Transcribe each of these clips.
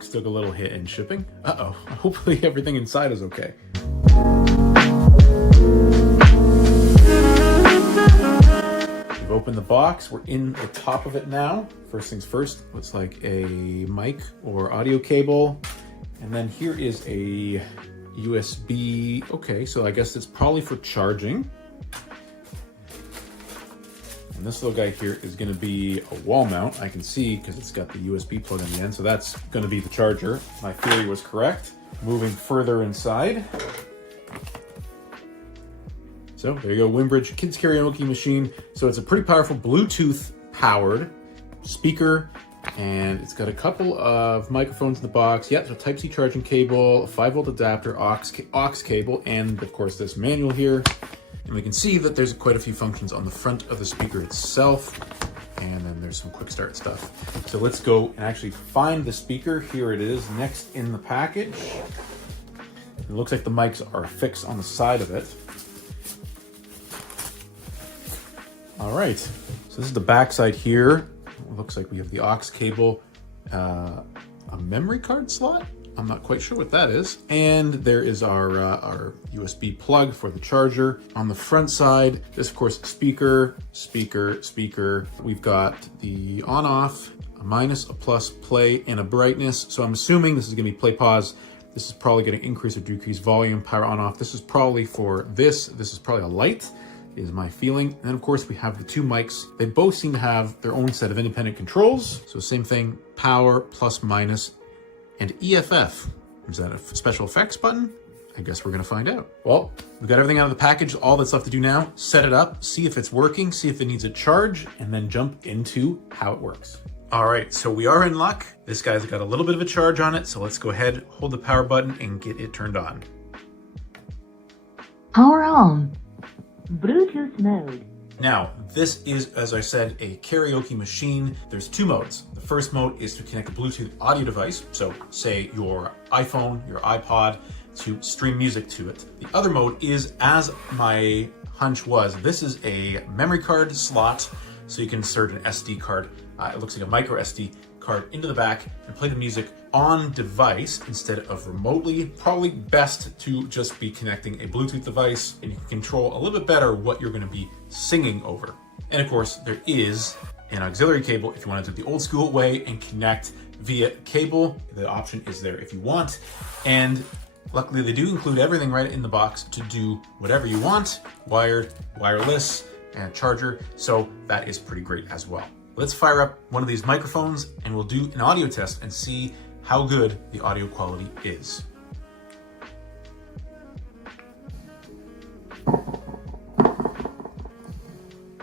box took a little hit in shipping. Uh-oh, hopefully everything inside is okay. We've opened the box, we're in the top of it now. First things first, looks like a mic or audio cable. And then here is a USB, okay, so I guess it's probably for charging. And this little guy here is gonna be a wall mount. I can see because it's got the USB plug on the end, so that's gonna be the charger. My theory was correct. Moving further inside. So there you go, WinBridge Kids Karaoke Machine. So it's a pretty powerful Bluetooth powered speaker, and it's got a couple of microphones in the box. Yeah, so Type-C charging cable, a 5-volt adapter, aux cable, and of course this manual here. And we can see that there's quite a few functions on the front of the speaker itself. And then there's some quick start stuff. So let's go and actually find the speaker. Here it is, next in the package. It looks like the mics are fixed on the side of it. All right, so this is the back side here. It looks like we have the aux cable, a memory card slot. I'm not quite sure what that is. And there is our USB plug for the charger. On the front side, this of course, speaker. We've got the on off, a minus, a plus, play, and a brightness. So I'm assuming this is gonna be play pause. This is probably gonna increase or decrease volume, power on off. This is probably for this. This is probably a light, is my feeling. And then of course we have the two mics. They both seem to have their own set of independent controls. So same thing, power, plus, minus, and EFF. Is that a special effects button? I guess we're gonna find out. Well, we've got everything out of the package. All that's left to do now, set it up, see if it's working, see if it needs a charge, and then jump into how it works. All right, so we are in luck. This guy's got a little bit of a charge on it, so let's go ahead, hold the power button, and get it turned on. Power on. Bluetooth mode. Now, this is, as I said, a karaoke machine. There's two modes. The first mode is to connect a Bluetooth audio device, so say your iPhone, your iPod, to stream music to it. The other mode is, as my hunch was, this is a memory card slot, so you can insert an SD card. It looks like a micro SD card into the back and play the music on device instead of remotely. Probably best to just be connecting a Bluetooth device, and you can control a little bit better what you're gonna be singing over. And of course, there is an auxiliary cable if you want to do it the old school way and connect via cable. The option is there if you want. And luckily they do include everything right in the box to do whatever you want, wired, wireless, and charger. So that is pretty great as well. Let's fire up one of these microphones and we'll do an audio test and see how good the audio quality is.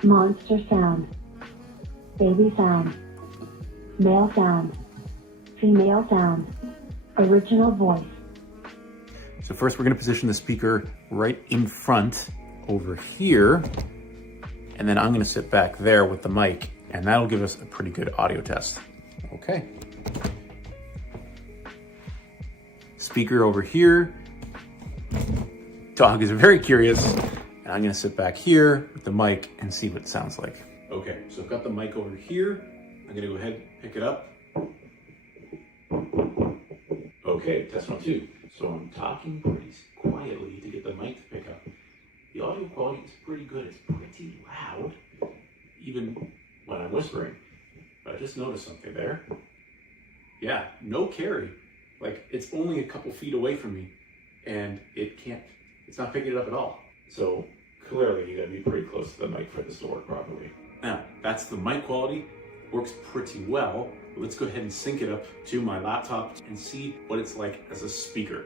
Monster sound. Baby sound. Male sound. Female sound. Original voice. So first we're gonna position the speaker right in front over here. And then I'm gonna sit back there with the mic, and that'll give us a pretty good audio test. Okay. Speaker over here. Dog is very curious. And I'm gonna sit back here with the mic and see what it sounds like. Okay, so I've got the mic over here. I'm gonna go ahead and pick it up. Okay, test 1, 2. So I'm talking pretty quietly to get the mic to pick up. The audio quality is pretty good. It's pretty loud, even when I'm whispering. But I just noticed something there. Yeah, no carry. Like, it's only a couple feet away from me, and it's not picking it up at all. So clearly you gotta be pretty close to the mic for this to work properly. Now, that's the mic quality. Works pretty well. Let's go ahead and sync it up to my laptop and see what it's like as a speaker.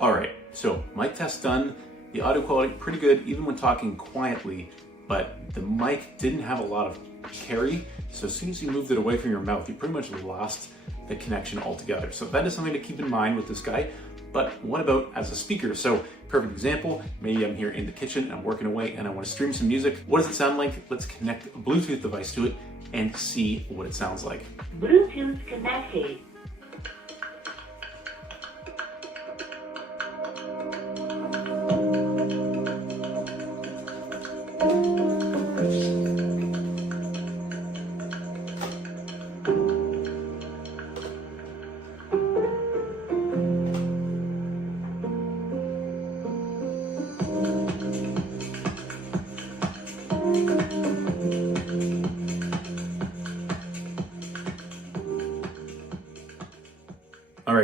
All right, so mic test done. The audio quality, pretty good, even when talking quietly, but the mic didn't have a lot of carry. So as soon as you moved it away from your mouth, you pretty much lost the connection altogether. So that is something to keep in mind with this guy. But what about as a speaker? So perfect example, maybe I'm here in the kitchen and I'm working away and I want to stream some music. What does it sound like? Let's connect a Bluetooth device to it and see what it sounds like. Bluetooth connected.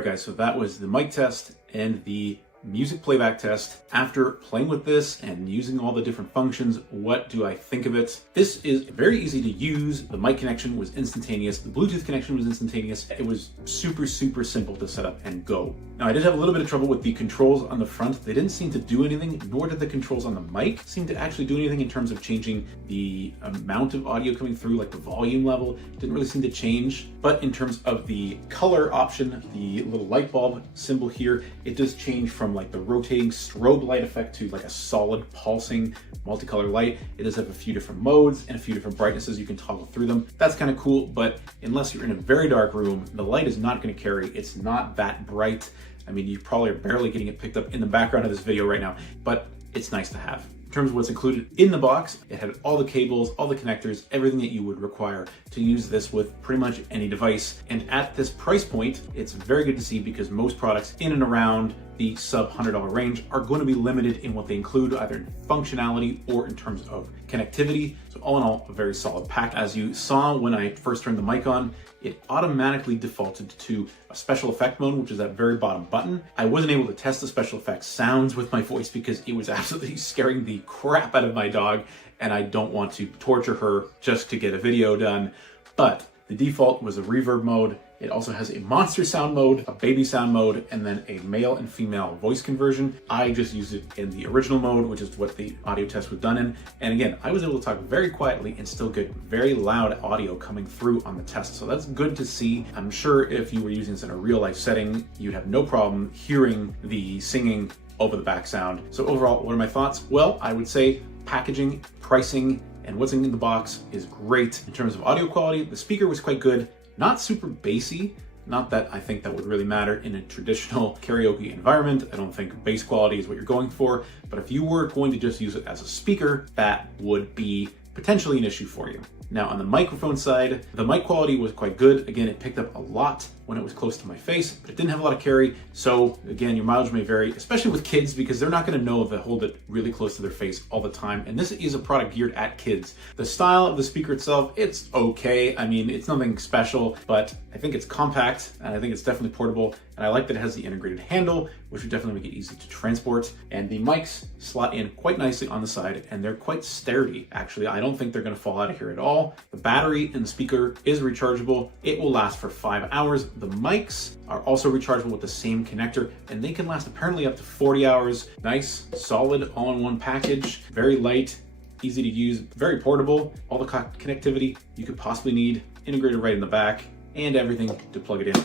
right, guys, so that was the mic test and the music playback test. After playing with this and using all the different functions, what do I think of it? This is very easy to use. The mic connection was instantaneous. The Bluetooth connection was instantaneous. It was super simple to set up and go. Now, I did have a little bit of trouble with the controls on the front. They didn't seem to do anything, nor did the controls on the mic seem to actually do anything in terms of changing the amount of audio coming through, like the volume level. It didn't really seem to change. But in terms of the color option, the little light bulb symbol here, it does change from like the rotating strobe light effect to like a solid pulsing multicolor light. It does have a few different modes and a few different brightnesses. You can toggle through them. That's kind of cool, but unless you're in a very dark room, the light is not going to carry. It's not that bright. I mean, you probably are barely getting it picked up in the background of this video right now, but it's nice to have. In terms of what's included in the box, it had all the cables, all the connectors, everything that you would require to use this with pretty much any device. And at this price point, it's very good to see, because most products in and around the sub $100 range are going to be limited in what they include, either in functionality or in terms of connectivity. So all in all, a very solid pack. As you saw when I first turned the mic on, it automatically defaulted to a special effect mode, which is that very bottom button. I wasn't able to test the special effects sounds with my voice because it was absolutely scaring the crap out of my dog, and I don't want to torture her just to get a video done. But the default was a reverb mode. It also has a monster sound mode, a baby sound mode, and then a male and female voice conversion. I just used it in the original mode, which is what the audio test was done in. And again, I was able to talk very quietly and still get very loud audio coming through on the test. So that's good to see. I'm sure if you were using this in a real life setting, you'd have no problem hearing the singing over the back sound. So overall, what are my thoughts? Well, I would say packaging, pricing, and what's in the box is great. In terms of audio quality, the speaker was quite good. Not super bassy, not that I think that would really matter in a traditional karaoke environment. I don't think bass quality is what you're going for, but if you were going to just use it as a speaker, that would be potentially an issue for you. Now on the microphone side, the mic quality was quite good. Again, it picked up a lot when it was close to my face, but it didn't have a lot of carry. So again, your mileage may vary, especially with kids, because they're not gonna know to hold it really close to their face all the time. And this is a product geared at kids. The style of the speaker itself, it's okay. I mean, it's nothing special, but I think it's compact and I think it's definitely portable. And I like that it has the integrated handle, which would definitely make it easy to transport. And the mics slot in quite nicely on the side, and they're quite sturdy. Actually, I don't think they're gonna fall out of here at all. The battery in the speaker is rechargeable. It will last for 5 hours. The mics are also rechargeable with the same connector, and they can last apparently up to 40 hours. Nice, solid, all-in-one package. Very light, easy to use, very portable. All the connectivity you could possibly need, integrated right in the back, and everything to plug it in